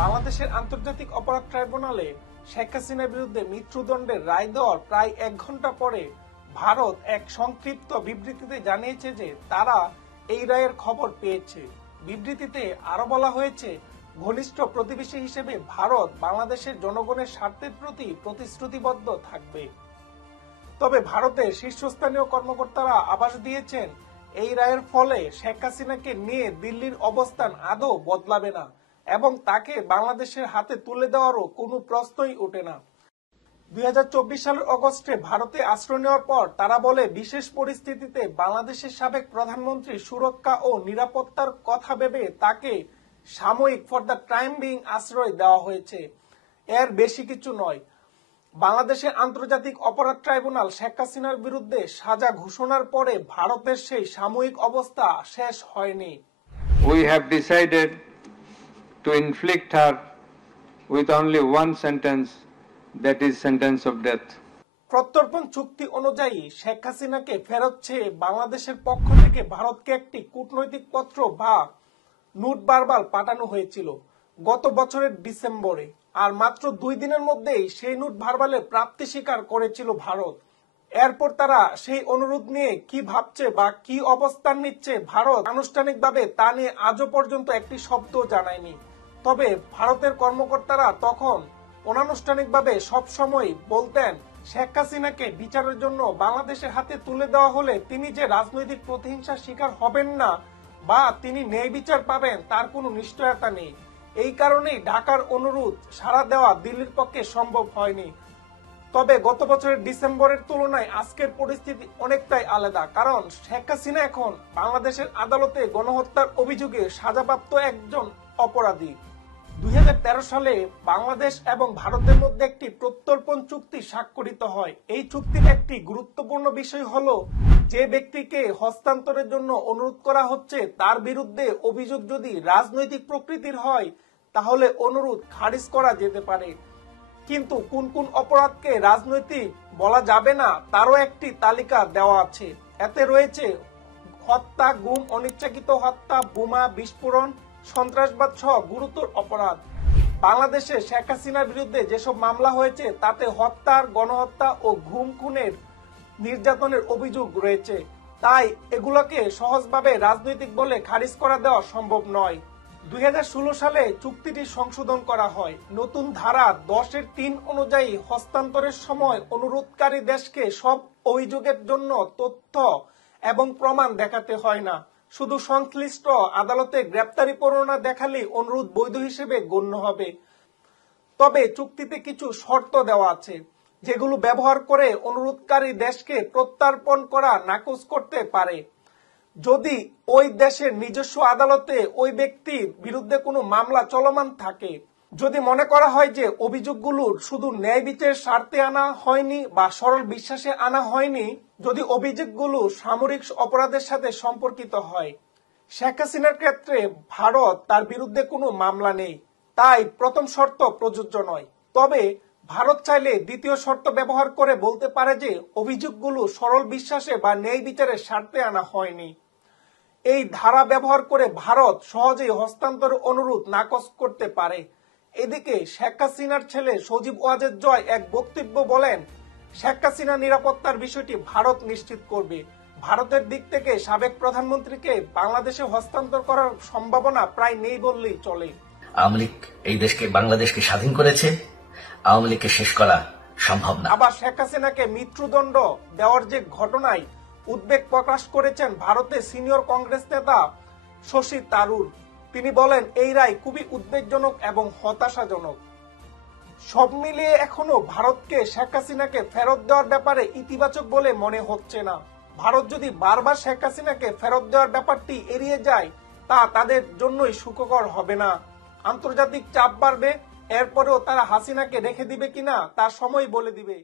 বাংলাদেশের আন্তর্জাতিক অপরাধ ট্রাইব্যুনালে শেখ হাসিনার বিরুদ্ধে মৃত্যুদণ্ডের রায় দেওয়ার প্রায় 1 ঘন্টা পরে ভারত এক সংক্ষিপ্ত বিবৃতিতে জানিয়েছে যে তারা এই রায়ের খবর পেয়েছে। বিবৃতিতে আরো বলা হয়েছে, ঘনিষ্ঠ প্রতিবেশী হিসেবে ভারত বাংলাদেশের জনগণের স্বার্থের প্রতি প্রতিশ্রুতিবদ্ধ থাকবে। তবে ভারতের শীর্ষস্থানীয় কর্মকর্তারা আভাস দিয়েছেন, এই রায়ের ফলে শেখ হাসিনাকে নিয়ে দিল্লির অবস্থান আদৌ বদলাবে না এবং তাকে বাংলাদেশের হাতে তুলে দেওয়ারও কোনো প্রশ্নই ওঠে না। 2024 সালের অগস্টে ভারতে আশ্রয় নেওয়ার পর তারা বলে, বিশেষ পরিস্থিতিতে বাংলাদেশের সাবেক প্রধানমন্ত্রী সুরক্ষা ও নিরাপত্তার কথা ভেবে তাকে সাময়িক ফর দ্য টাইম বিং আশ্রয় দেওয়া হয়েছে, এর বেশি কিছু নয়। বাংলাদেশের আন্তর্জাতিক অপরাধ ট্রাইব্যুনাল শেখ হাসিনার বিরুদ্ধে সাজা ঘোষণার পরে ভারতের সেই সাময়িক অবস্থা শেষ হয়নি। We have decided to inflict her with only one sentence, that is sentence of death. প্রত্যর্পণ চুক্তি অনুযায়ী শেখ হাসিনাকে ফেরত চেয়ে বাংলাদেশের পক্ষ থেকে ভারতকে একটি কূটনৈতিক পত্র বা নোট ভার্বাল পাঠানো হয়েছিল গত বছরের ডিসেম্বরে, আর মাত্র 2 দিনের মধ্যেই সেই নোট ভার্বালের প্রাপ্তি স্বীকার করেছিল ভারত। এরপর তারা সেই অনুরোধ নিয়ে কি ভাবছে বা কি অবস্থান নিচ্ছে ভারত আনুষ্ঠানিকভাবে তা নিয়ে আজও পর্যন্ত একটি শব্দ জানায়নি। তবে ভারতের কর্মকর্তারা তখন অনানুষ্ঠানিকভাবে সবসময় বলতেন, শেখ হাসিনাকে বিচারের জন্য বাংলাদেশের হাতে তুলে দেওয়া হলে তিনি যে রাজনৈতিক প্রতিহিংসার শিকার হবেন না বা তিনি ন্যায় বিচার পাবেন তার কোনো নিশ্চয়তা নেই। এই কারণেই ঢাকার অনুরোধ সাড়া দেওয়া দিল্লির পক্ষে সম্ভব হয়নি। তবে গত বছরের ডিসেম্বরের তুলনায় আজকের পরিস্থিতি অনেকটাই আলাদা, কারণ শেখ হাসিনা এখন বাংলাদেশের আদালতে গণহত্যার অভিযোগে সাজাপ্রাপ্ত একজন অপরাধী। 2013 সালে বাংলাদেশ এবং ভারতের মধ্যে একটি প্রত্যর্পণ চুক্তি স্বাক্ষরিত হয়। এই চুক্তির একটি গুরুত্বপূর্ণ বিষয় হলো, যে ব্যক্তিকে হস্তান্তরের জন্য অনুরোধ করা হচ্ছে তার বিরুদ্ধে অভিযোগ যদি রাজনৈতিক প্রকৃতির হয় তাহলে অনুরোধ খারিজ করা যেতে পারে। কিন্তু কোন কোন অপরাধকে রাজনৈতিক বলা যাবে না তারও একটি তালিকা দেওয়া আছে। এতে রয়েছে হত্যা, গুম, অনিচ্ছাকৃত হত্যা, বোমা বিস্ফোরণ, সন্ত্রাসবাদ সহ গুরুতর অপরাধ। বাংলাদেশে শেখ হাসিনার বিরুদ্ধে যেসব মামলা হয়েছে তাতে হত্যার, গণহত্যা ও গুম, খুনের, নির্যাতনের অভিযোগ রয়েছে। তাই এগুলোকে সহজভাবে রাজনৈতিক বলে খারিজ করা দেওয়া সম্ভব নয়। 2016 সালে চুক্তিটি সংশোধন করা হয়। নতুন ধারা 10(3) অনুযায়ী হস্তান্তরের সময় অনুরোধকারী দেশকে সব অভিযোগের জন্য তথ্য এবং প্রমাণ দেখাতে হয় না, শুধু সংশ্লিষ্ট আদালতে গ্রেপ্তারি পরোয়ানা দেখালেই অনুরোধ বৈধ হিসেবে গণ্য হবে। তবে চুক্তিতে কিছু শর্ত দেওয়া আছে, যেগুলো ব্যবহার করে অনুরোধকারী দেশকে প্রত্যর্পণ করা নাকচ করতে পারে। যদি ওই দেশের নিজস্ব আদালতে ওই ব্যক্তির বিরুদ্ধে কোনো মামলা চলমান থাকে, যদি মনে করা হয় যে অভিযোগগুলোর শুধু ন্যায় বিচারের স্বার্থে আনা হয়নি বা সরল বিশ্বাসে আনা হয়নি, যদি অভিযোগগুলো সামরিক অপরাধের সাথে সম্পর্কিত হয়। শেখ হাসিনার ক্ষেত্রে ভারত তার বিরুদ্ধে কোনো মামলা নেই, তাই প্রথম শর্ত প্রযোজ্য নয়। তবে ভারত চাইলে দ্বিতীয় শর্ত ব্যবহার করে বলতে পারে যে অভিযোগগুলো সরল বিশ্বাসে বা ন্যায় বিচারের স্বার্থে আনা হয়নি। এই ধারা ব্যবহার করে ভারত সহজেই হস্তান্তরের অনুরোধ নাকচ করতে পারে। এদিকে শেখ হাসিনার ছেলে সজীব ওয়াজেদ জয় এক বক্তব্য বলেন, শেখ হাসিনা নিরাপত্তার বিষয়টি ভারত নিশ্চিত করবে। ভারতের দিক থেকে সাবেক প্রধানমন্ত্রীকে বাংলাদেশে হস্তান্তর করার সম্ভাবনা প্রায় নেই বললেই চলে। আওয়ামী লীগ এই দেশকে, বাংলাদেশকে স্বাধীন করেছে, আওয়ামী লীগকে শেষ করা সম্ভব না। আবার শেখ হাসিনাকে মৃত্যুদণ্ড দেওয়ার যে ঘটনায় উদ্বেগ প্রকাশ করেছেন ভারতের সিনিয়র কংগ্রেস নেতা শশী থারুর। তিনি বলেন, এই রায় খুবই উদ্বেগজনক এবং হতাশাজনক। সব মিলিয়ে এখনো ভারতকে শেখ হাসিনাকে ফেরত দেওয়ার ব্যাপারে ইতিবাচক বলে মনে হচ্ছে না। ভারত যদি বারবার শেখ হাসিনাকে ফেরত দেওয়ার ব্যাপারটি এড়িয়ে যায় তা তাদের জন্যই সুখকর হবে না। আন্তর্জাতিক চাপ বাড়বে, এরপরেও তারা হাসিনাকে রেখে দিবে কিনা তা সময় বলে দিবে।